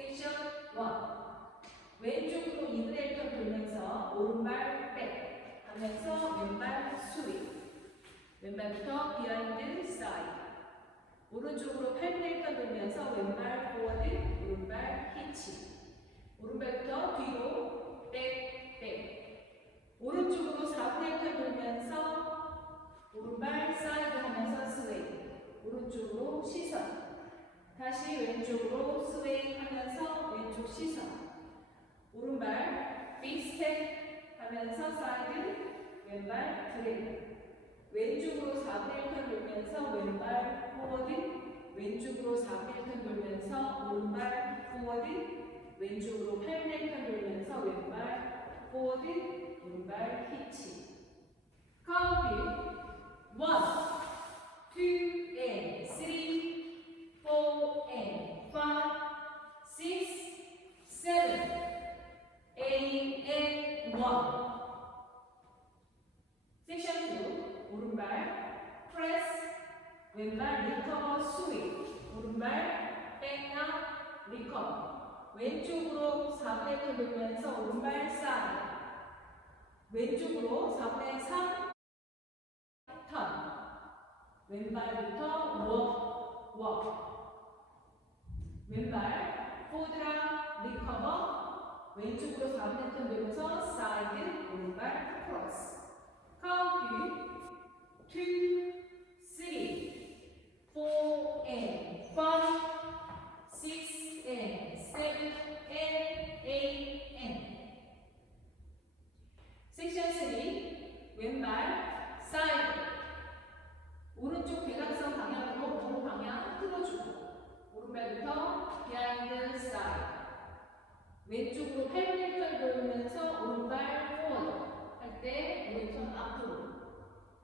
섹션 1. 왼쪽으로 2분의 1턴 돌면서 오른발 백 하면서 왼발 스윗. 왼발부터 비하인드 사이드. 오른쪽으로 8분의 1턴 돌면서 왼발 포워드, 오른발 히치. 오른발부터 뒤로 백, 백. 오른쪽으로 4분의 1턴 돌면서 오른발 사이드 하면서 스웨이. 오른쪽으로 시선. 다시 왼쪽으로 스웨이 하면서 왼쪽 시선. 오른발 빅스텝 하면서 사이드, 왼발 드래그. 왼쪽으로 4분의 1턴 돌면서 왼발 포워드, 왼쪽으로 4분의 1턴 돌면서 오른발 포워드, 왼쪽으로 8분의 1턴 돌면서 왼발 포워드, 오른발 히치. 카운트 1, 2 and 3, 4 and 5, 6, 7, 8 and 1. 섹션 2. 오른발 프레스, 왼발 리커버 스윗. 오른발 백업 리커버. 왼쪽으로 4분의 1턴 돌면서 오른발 사이드. 왼쪽으로 4분의 3 턴. 왼발부터 워. 왼발 포드라 리커버. 왼쪽으로 4분의 1턴 돌면서 사이드, 오른발 크로스. 카운트 2, 3, 4 and 5, 6 and 7 and 8 and. 섹션 3. 왼발 사이드. 오른쪽 대각선 방향으로 도로 방향 틀어주고. 오른발부터 비하인드 사이드. 왼쪽으로 8분의 1턴 돌면서 오른발 포워드. 할 때 오른손 앞으로.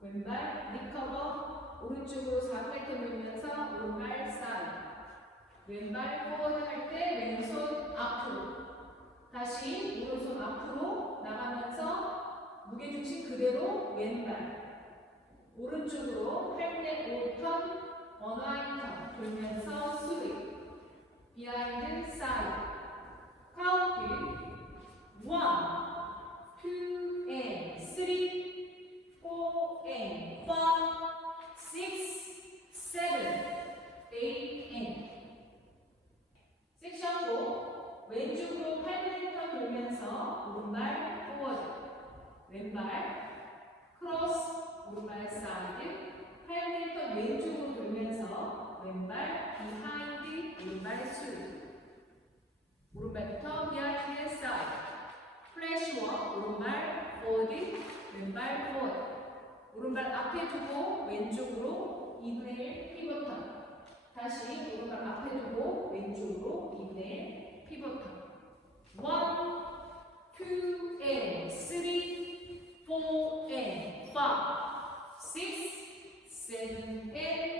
왼발 리커버. 오른쪽으로 4분의 1턴 돌면서 오른발 사이드. 왼발 포워드 할 때 왼손 앞으로. 다시 오른손 앞으로 나가면서 무게중심 그대로 왼발. 오른쪽으로 8분의 5턴 원와인 턴 돌면서 스윗. 비하인드 사이드. 카운트 1, 2 and 3, 4 and 5, 6, 7, 8 and. 섹션 4. 왼쪽으로 8분의 1턴 돌면서 오른발 포워드. 왼발 크로스, 오른발 사이드. 8분의 1턴 왼쪽으로 돌면서 왼발 비하인드, 오른발 스윗. 오른발부터 비하인드 사이드. 플래시워. 오른발 포워드, 왼발 포워드. 오른발 앞에 두고 왼쪽으로 2분의 1 피벗턴. 다시 오른발 앞에 두고 왼쪽으로 2분의 1 피벗턴. 1, 2 and 3, 4 and 5, 6, 7 and